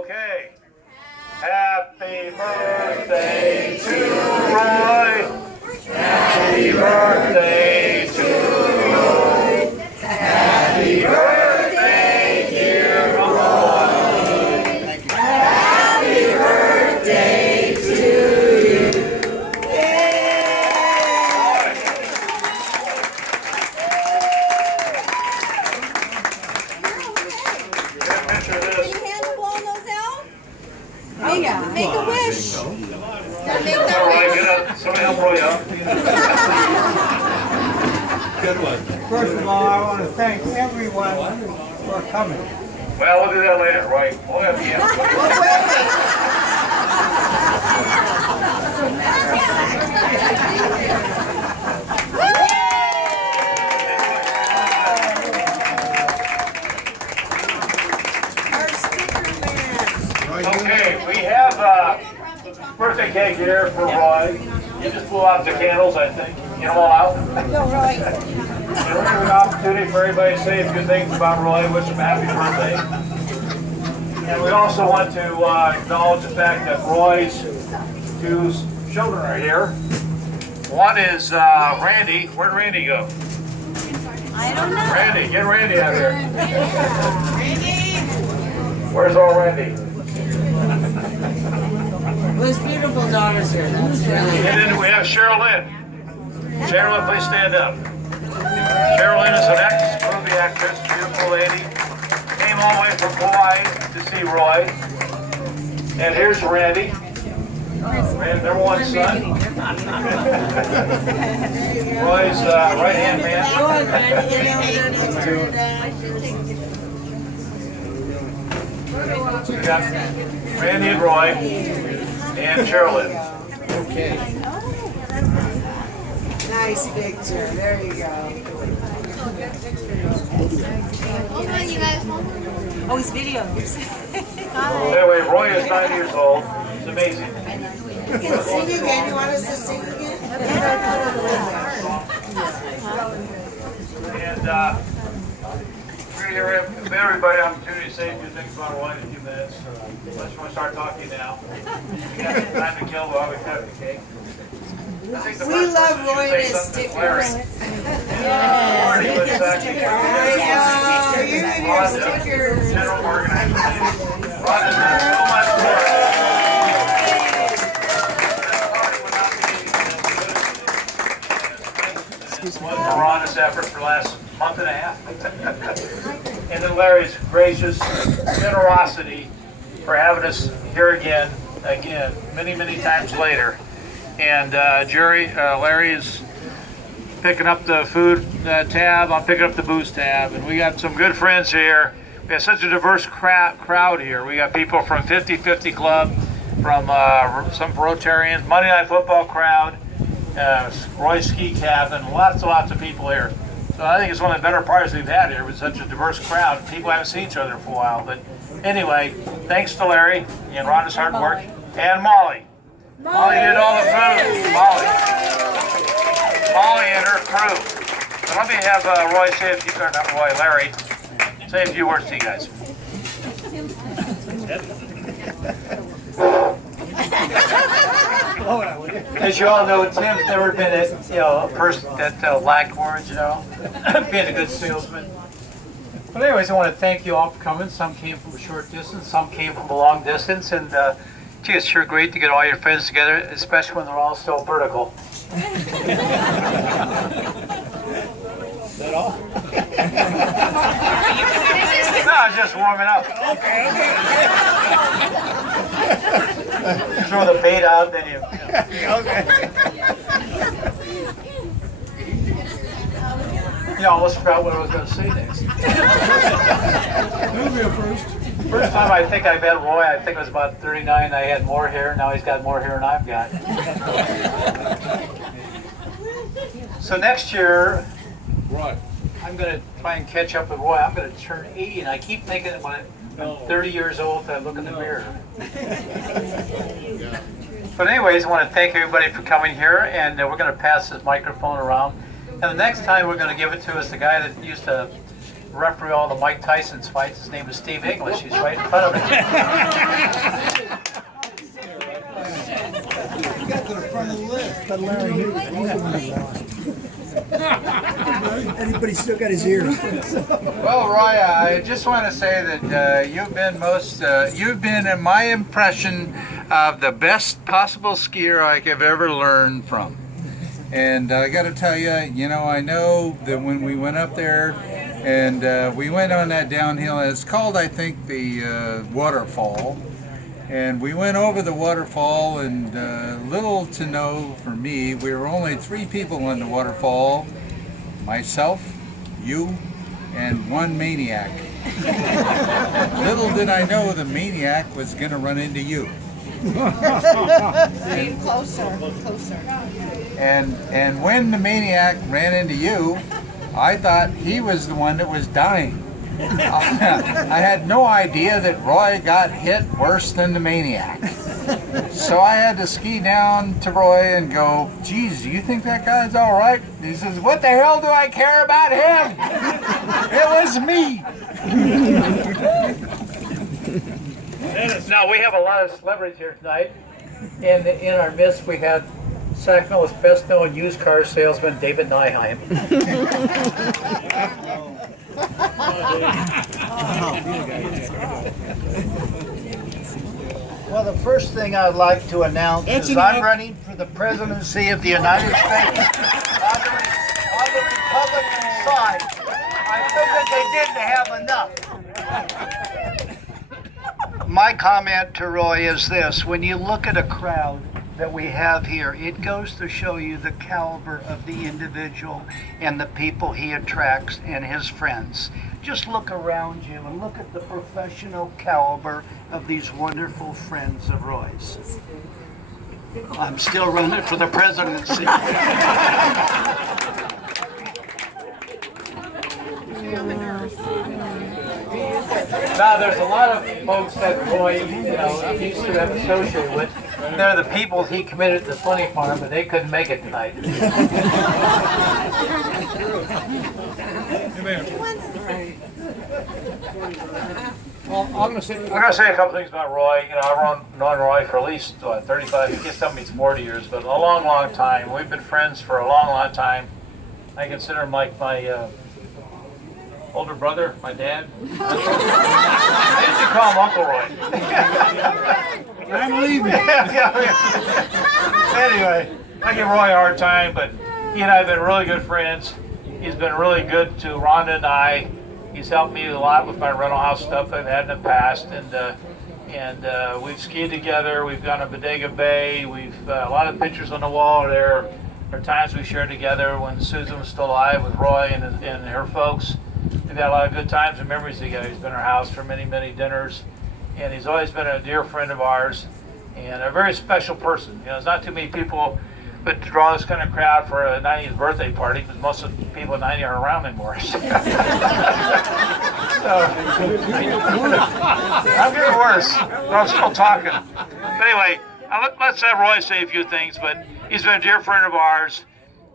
Okay. Happy birthday to Roy. Happy birthday to Roy. Happy birthday, dear Roy. Happy birthday to you. Make a wish. Somebody help Roy up. Good one. First of all, I want to thank everyone for coming. Well, we'll do that later, Roy. We'll have Okay, we have a birthday cake here for Roy. You just blew out the candles, I think. Get them all out. No, Roy. And we're giving an opportunity for everybody to say a few things about Roy, wish him a happy birthday. And we also want to acknowledge the fact that Roy's two children are here. One is Randy. Where'd Randy go? I don't know. Randy, get Randy out here. Where's old Randy? Well, his beautiful daughter's here. That's really. And then we have Cheryl Lynn. Cheryl Lynn, please stand up. Cheryl Lynn is an ex-movie actress, beautiful lady. Came all the way from Hawaii to see Roy. And here's Randy. Randy, number one son. Roy's right-hand man. Go on, Randy. Get over there next to her. We got Randy and Roy and Cheryl Lynn. Okay. Nice picture. There you go. Oh, he's video. Anyway, Roy is 9 years old. It's amazing. You can sing again. You want us to sing again? And we're here to give everybody an opportunity to say a few things about Roy in a few minutes. Unless you want to start talking now. We got some time to kill while we cut the cake. We love Roy and his stickers. Marty was actually I know. You and your stickers. general organizer. Ron has done so much work. Ron's effort for the last month and a half. And then Larry's gracious generosity for having us here again, many, many times later. And Larry is picking up the food tab, I'm picking up the booze tab, and we got some good friends here. We have such a diverse crowd here. We got people from 50-50 Club, from some Rotarians, Monday Night Football crowd, Roy Ski Cabin, lots of people here. So I think it's one of the better parties we've had here with such a diverse crowd. People haven't seen each other for a while. But anyway, thanks to Larry and Rhonda's hard work, and Molly. Molly did all the food. Molly and her crew. So let me have Roy say a few, or not Roy, Larry, say a few words to you guys. As you all know, Tim's never been a person that lacked words, being a good salesman. But anyways, I want to thank you all for coming. Some came from a short distance, some came from a long distance, and gee, it's sure great to get all your friends together, especially when they're all still vertical. Is that all? No, I'm just warming up. You throw the bait out, then you. You almost forgot what I was going to say next. That'll be a first. First time I think I met Roy, I think it was about 39. I had more hair. Now he's got more hair than I've got. So next year, Right. I'm going to try and catch up with Roy. I'm going to turn 80, and I keep thinking that when I'm 30 years old, I look in the mirror. But anyways, I want to thank everybody for coming here, and we're going to pass this microphone around. And the next time we're going to give it to is the guy that used to referee all the Mike Tyson's fights. His name is Steve English. He's right in front of me. You got to the front of the list. But Larry, he's the one who lost. But he's still got his ears. Well, Roy, I just want to say that you've been, in my impression, of the best possible skier I have ever learned from. And I got to tell you, I know that when we went up there and we went on that downhill, it's called, I think, the waterfall. And we went over the waterfall, and little to no for me, we were only 3 people on the waterfall, myself, you, and one maniac. Little did I know the maniac was going to run into you. Came closer. And when the maniac ran into you, I thought he was the one that was dying. I had no idea that Roy got hit worse than the maniac. So I had to ski down to Roy and go, geez, do you think that guy's all right? He says, what the hell do I care about him? It was me. Now, we have a lot of celebrities here tonight. And in our midst, we have Sacramento's best-known used car salesman, David Nyheim. Well, the first thing I'd like to announce is I'm running for the presidency of the United States on the Republican side. I figured they didn't have enough. My comment to Roy is this: when you look at a crowd that we have here, it goes to show you the caliber of the individual and the people he attracts and his friends. Just look around you and look at the professional caliber of these wonderful friends of Roy's. I'm still running for the presidency. Now, there's a lot of folks that Roy, used to have associated with. They're the people he committed to the funny farm, but they couldn't make it tonight. Well, I'm gonna say a couple things about Roy. I've known Roy for at least 35, I guess some means 40 years, but a long, long time. We've been friends for a long, long time. I consider him like my older brother, my dad. I used to call him Uncle Roy. I'm leaving. Anyway, I give Roy a hard time, but he and I have been really good friends. He's been really good to Rhonda and I. He's helped me a lot with my rental house stuff I've had in the past, and we've skied together. We've gone to Bithday Bay. We've a lot of pictures on the wall there. There are times we shared together when Susan was still alive with Roy and her folks. We've had a lot of good times and memories together. He's been at our house for many, many dinners, and he's always been a dear friend of ours and a very special person. There's not too many people but to draw this kind of crowd for a 90th birthday party, because most of the people at 90 aren't around anymore. So, I'm getting worse, but I'm still talking. But anyway, let's have Roy say a few things, but he's been a dear friend of ours.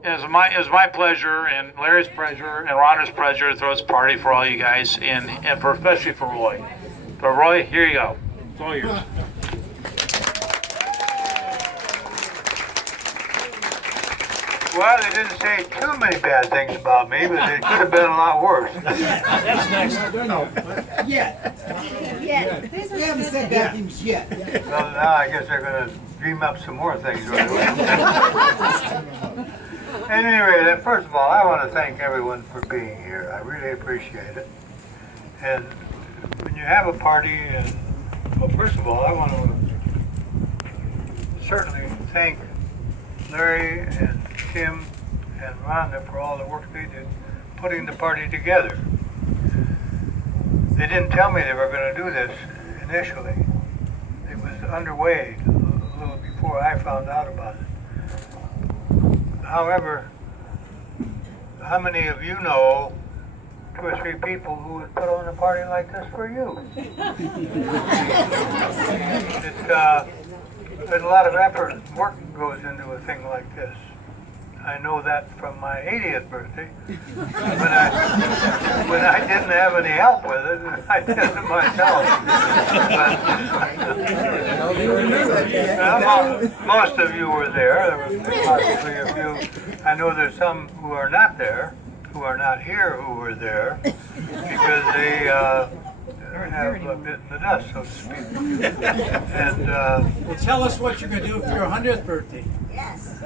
It was my pleasure and Larry's pleasure and Rhonda's pleasure to throw this party for all you guys, and especially for Roy. But Roy, here you go. It's all yours. Well, they didn't say too many bad things about me, but it could have been a lot worse. That's next. Yet. We haven't said bad things yet. Well, now I guess they're going to dream up some more things right away. At any rate, first of all, I want to thank everyone for being here. I really appreciate it. And when you have a party, well, first of all, I want to certainly thank Larry and Kim and Rhonda for all the work they did putting the party together. They didn't tell me they were going to do this initially. It was underway a little before I found out about it. However, how many of you know 2 or 3 people who would put on a party like this for you? There's a lot of effort and work goes into a thing like this. I know that from my 80th birthday, when I didn't have any help with it, I did it myself. But, most of you were there. There was possibly a few. I know there's some who are not there, who are not here, who were there because they have bitten the dust, so to speak. And Well, tell us what you're going to do for your 100th birthday. Yes.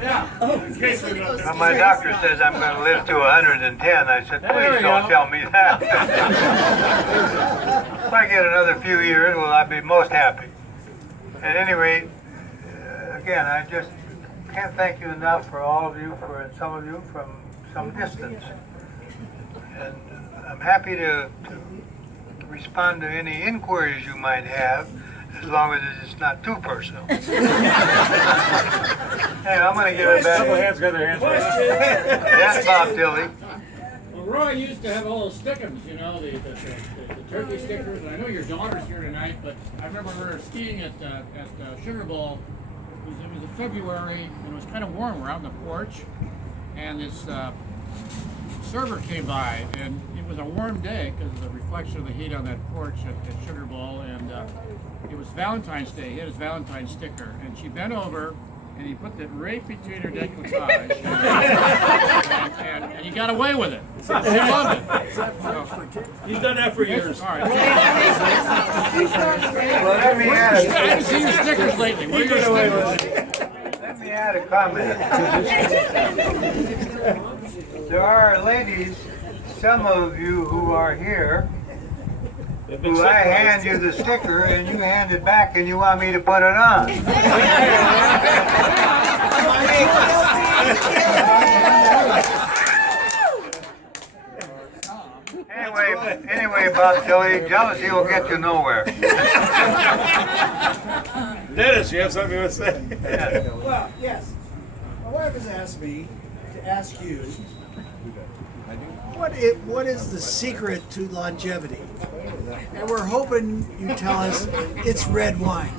Yeah. well, my doctor says I'm going to live to 110. I said, please don't tell me that. If I get another few years, well, I'd be most happy. At any rate, again, I just can't thank you enough for all of you, for some of you from some distance. And I'm happy to respond to any inquiries you might have, as long as it's not too personal. Hey, I'm going to give it back. Yes, Bob Tilly. Well, Roy used to have all those stickums, you know, the turkey stickers. And I know your daughter's here tonight, but I remember her skiing at Sugar Bowl. It was in February, and it was kind of warm. We're out on the porch, and this server came by, and it was a warm day because of the reflection of the heat on that porch at Sugar Bowl, and it was Valentine's Day. He had his Valentine's sticker, and she bent over, and he put it right between her decolletage, and he got away with it. She loved it. So, He's done that for years. all right. Well, let me I add haven't seen your stickers lately. Where are your stickers? let me add a comment. There are ladies, some of you who are here, who I hand you the sticker and you hand it back and you want me to put it on. Anyway, Bob Tilly, jealousy will get you nowhere. Dennis, you have something to say? Well, yes. My wife has asked me to ask you, what is the secret to longevity? And we're hoping you tell us it's red wine.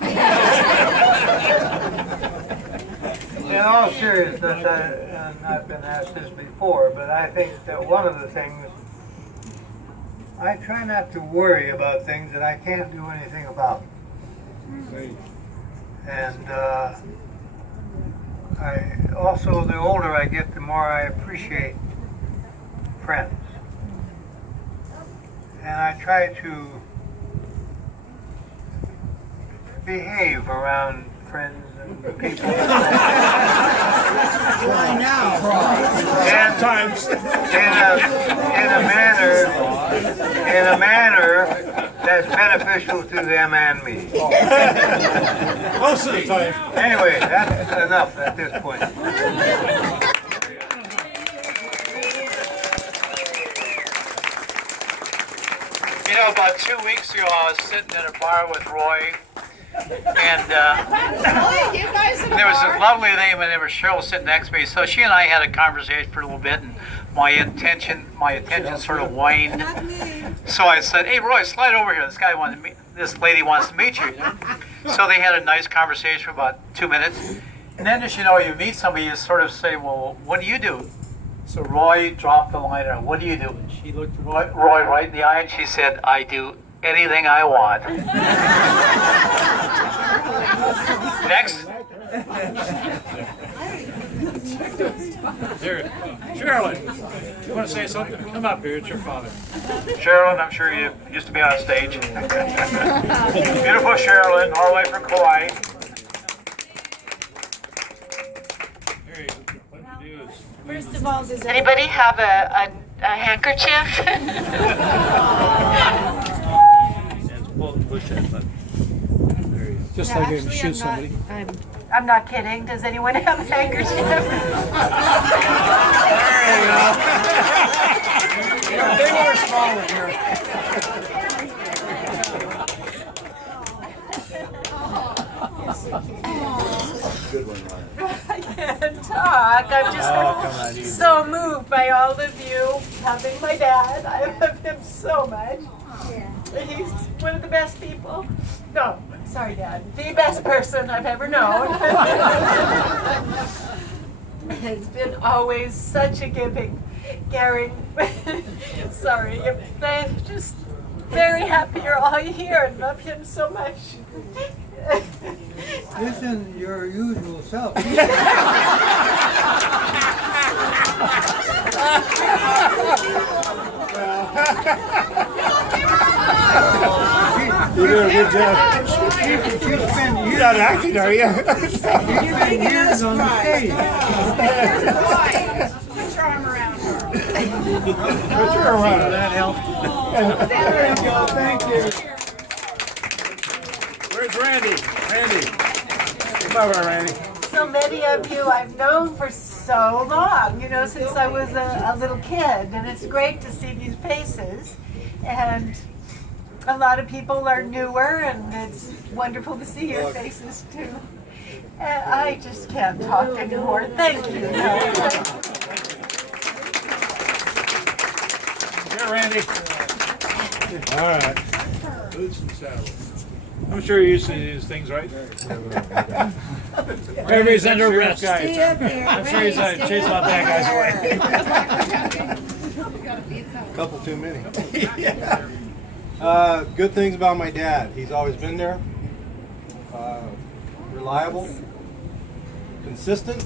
In all seriousness, I've been asked this before, but I think that one of the things, I try not to worry about things that I can't do anything about. And I also, the older I get, the more I appreciate friends. And I try to behave around friends and people. Why now? Sometimes. In a manner that's beneficial to them and me. Most of the time. Anyway, that's enough at this point. You know, about 2 weeks ago, I was sitting in a bar with Roy, and there was this lovely lady, my name was Cheryl, sitting next to me. So she and I had a conversation for a little bit, and my attention sort of waned. So I said, "Hey, Roy, slide over here. This lady wants to meet you." So they had a nice conversation for about 2 minutes, and then, as you know, you meet somebody, you sort of say, "Well, what do you do?" So Roy dropped the line on, "What do you do?" And she looked Roy right in the eye and she said, "I do anything I want." Next. There, Sherilyn, you want to say something? Come up here. It's your father. Sherilyn, I'm sure you used to be on stage. Beautiful Sherilyn, all the way from Kauai. Here you go. What you do is First of all, does Anybody have a handkerchief? Push that button. just like if you shoot somebody? I'm not kidding. Does anyone have a handkerchief? They were smaller here. Good one, Ryan. I can't talk. I'm just so moved by all of you having my dad. I love him so much. He's one of the best people. No, sorry, Dad. The best person I've ever known. has been always such a giving, caring. Sorry, I'm just very happy you're all here and love him so much. Isn't your usual self. You're doing a good job. You're not acting, are you? You're making us cry. Put your arm around her. That helped. There you go. Thank you. Where's Randy? Randy. Come over, Randy. So many of you I've known for so long, you know, since I was a little kid, and it's great to see these faces. And a lot of people are newer, and it's wonderful to see your faces too. And I just can't talk anymore. Thank you. Here, Randy. All right. Boots and saddles. I'm sure you're used to these things, right? Everybody's under arrest. Stay up here. I'm sure he's chasing all bad guys away. Couple too many. Good things about my dad. He's always been there. Reliable. Consistent.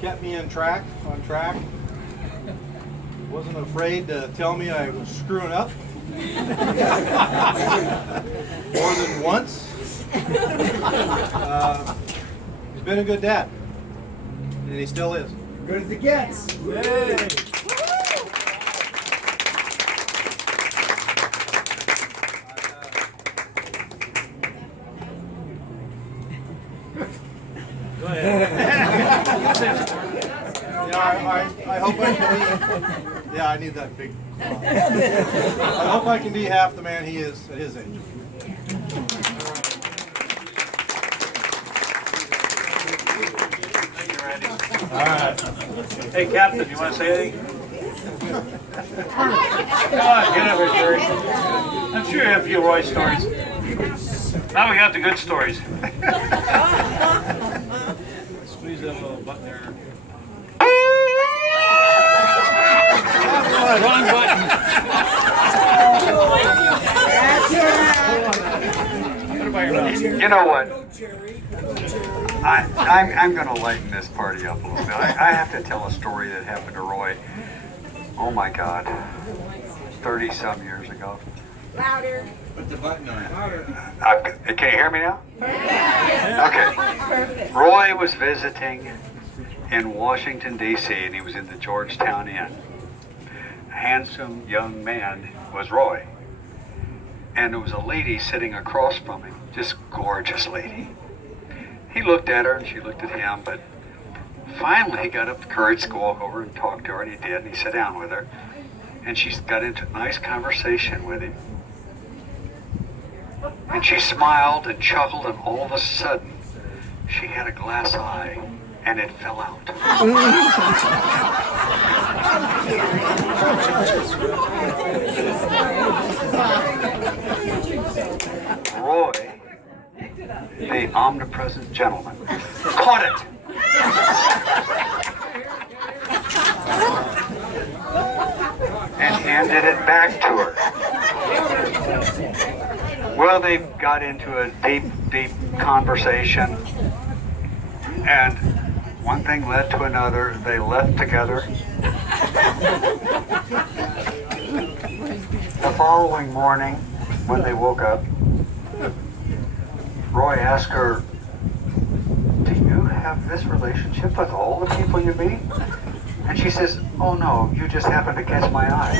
Kept me on track. Wasn't afraid to tell me I was screwing up. More than once. He's been a good dad. And he still is. Good as it gets. Yay! Go ahead. I hope I can be. Yeah, I need that big. I hope I can be half the man he is at his age. All right. Hey, Captain, you want to say anything? Come on, get up here, Jerry. I'm sure you have a few Roy stories. Now we got the good stories. Squeeze that little button there. Wrong button. What about your mouth? You know what? I'm going to lighten this party up a little bit. I have to tell a story that happened to Roy. Oh my God, 30-some years ago. Louder. Put the button on. Can you hear me now? Okay. Roy was visiting in Washington, D.C., and he was in the Georgetown Inn. A handsome young man was Roy. And there was a lady sitting across from him, just gorgeous lady. He looked at her and she looked at him, but finally he got up the courage to go over and talk to her, and he did, and he sat down with her. And she got into a nice conversation with him. And she smiled and chuckled, and all of a sudden, she had a glass eye, and it fell out. Roy, the omnipresent gentleman, caught it. And handed it back to her. Well, they got into a deep conversation, and one thing led to another. They left together. The following morning, when they woke up, Roy asked her, "Do you have this relationship with all the people you meet?" And she says, "Oh no, you just happened to catch my eye."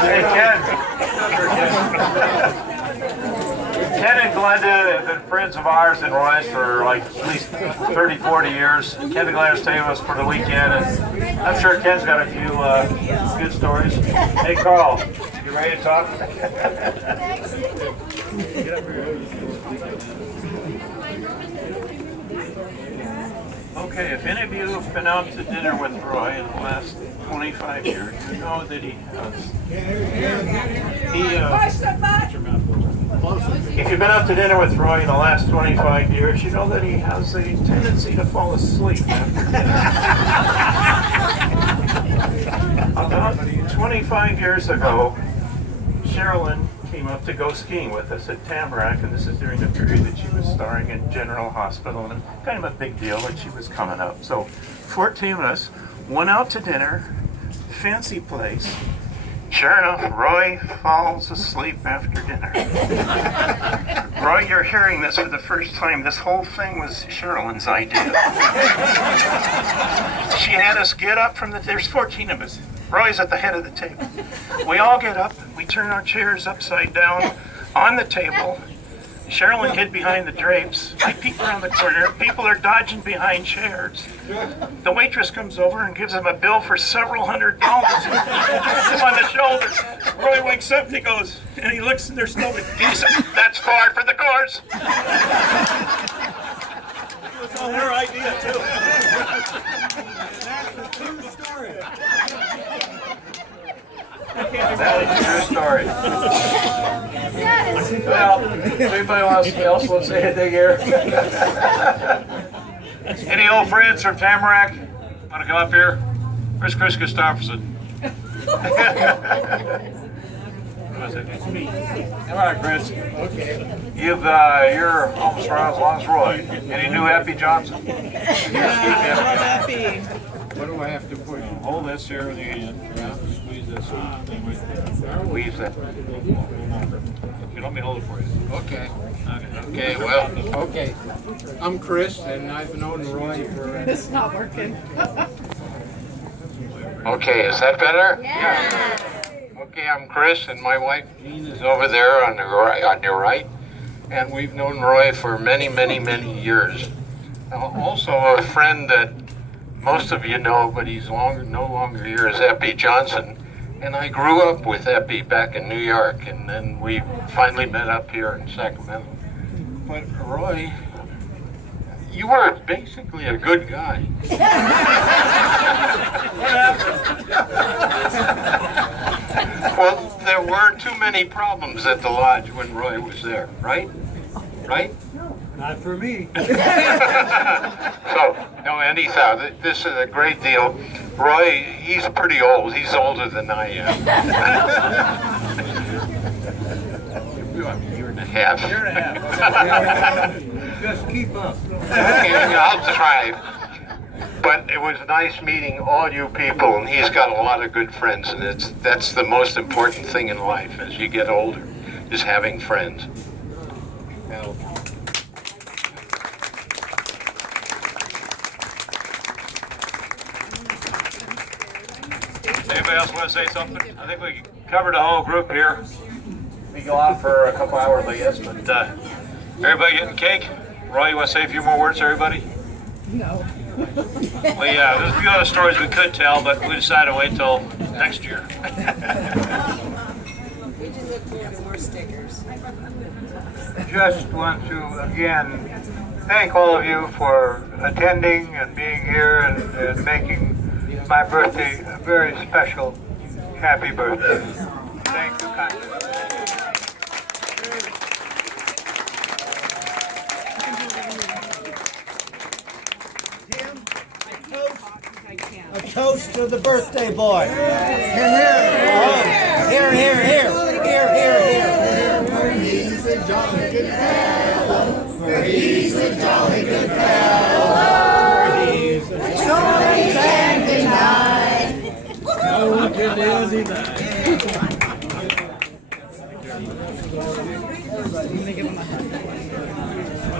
Hey, Ken. Ken and Glenda have been friends of ours in Royce for like at least 30, 40 years. Ken and Glenda stay with us for the weekend, and I'm sure Ken's got a few good stories. Hey, Carl, you ready to talk? Get up here. Okay, if any of you have been out to dinner with Roy in the last 25 years, you know that he if you've been out to dinner with Roy in the last 25 years, you know that he has a tendency to fall asleep after dinner. About 25 years ago, Sherilyn came up to go skiing with us at Tamarack, and this is during the period that she was starring in General Hospital, and kind of a big deal that she was coming up. So 14 of us went out to dinner, fancy place. Sure enough, Roy falls asleep after dinner. Roy, you're hearing this for the first time. This whole thing was Sherilyn's idea. She had us get up from there's 14 of us. Roy's at the head of the table. We all get up, we turn our chairs upside down on the table. Sherilyn hid behind the drapes. I peek around the corner. People are dodging behind chairs. The waitress comes over and gives him a bill for several $100. Him on the shoulder. Roy wakes up and he goes, and he looks and there's nobody. He said, "That's 4 for the course." It was all her idea too. That's a true story. That is a true story. Well, if anybody else wants to say anything here? Any old friends from Tamarack want to come up here? Where's Chris Gustafson? Come on, Chris. Okay. You're almost around as long as Roy. Any new Happy Johnson? Happy. What do I have to push? Hold this here with your hand. Squeeze this. Squeeze that. You let me hold it for you. Okay. Okay, well, okay. I'm Chris, and I've known Roy for... It's not working. Okay, is that better? Yeah. Okay, I'm Chris, and my wife Jean is over there on your right, and we've known Roy for many, many, many years. Also, a friend that most of you know, but he's no longer here, is Eppie Johnson, and I grew up with Eppie back in New York, and then we finally met up here in Sacramento. But Roy, you were basically a good guy. What happened? Well, there were too many problems at the lodge when Roy was there, right? Right? Not for me. So, no, anyhow, this is a great deal. Roy, he's pretty old. He's older than I am. A year and a half. Year and a half. Just keep up. Okay, I'll try. But it was nice meeting all you people, and he's got a lot of good friends, and that's the most important thing in life as you get older, is having friends. Anybody else want to say something? I think we covered the whole group here. We go on for a couple hours, I guess, but everybody getting cake? Roy, you want to say a few more words to everybody? No. Well, yeah, there's a few other stories we could tell, but we decided to wait till next year. We just look forward to more stickers. Just want to again thank all of you for attending and being here and making my birthday a very special, happy birthday. Thank you kindly. A toast to the birthday boy. Here, here. Here, here, here. Here, here, here. For he's a jolly good fellow. For he's a jolly good fellow. For he's a jolly can deny. No one can deny.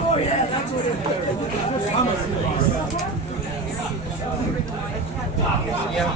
Oh yeah, that's what it is. Yeah.